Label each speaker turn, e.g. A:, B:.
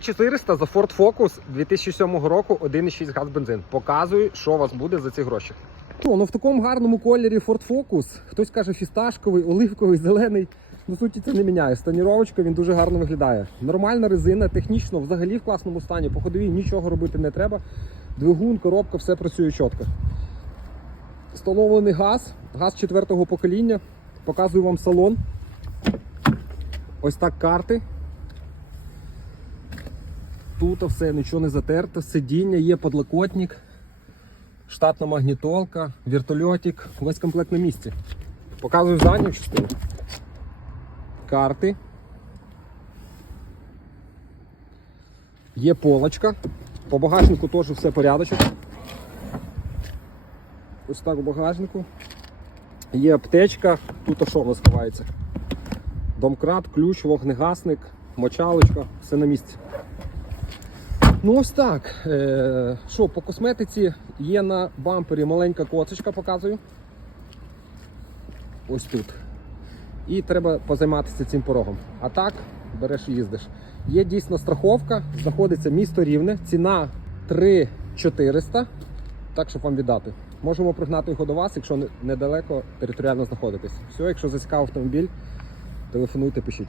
A: 400 за Ford Focus 2007 року 1,6 газ бензин. Показую, що у вас буде за ці гроші. Ну в такому гарному кольорі Ford Focus. Хтось каже фісташковий, оливковий, зелений. Ну, суті, це не міняє. Станіровочка він дуже гарно виглядає. Нормальна резина, технічно, взагалі в класному стані. По ходовій нічого робити не треба. Двигун, коробка, все працює чітко. Встановлений газ, газ четвертого покоління. Показую вам салон. Ось так карти. Тут все нічого не затерто, сидіння, є подлокотник, штатна магнітолка, вертольотик, весь комплект на місці. Показую задню частину. Карти. Є полочка. По багажнику теж все порядочок. Ось так у багажнику. Є аптечка, тут що у нас ховається? Домкрат, ключ, вогнегасник, мочалочка, все на місці. Ну ось так. Е, Що, по косметиці є на бампері маленька коцочка, показую. Ось тут. І треба позайматися цим порогом. А так, береш і їздиш. Є дійсно страховка, знаходиться місто рівне, ціна 3400, так щоб вам віддати. Можемо пригнати його до вас, якщо недалеко територіально знаходитесь. Все, якщо зацікавив автомобіль, телефонуйте, пишіть.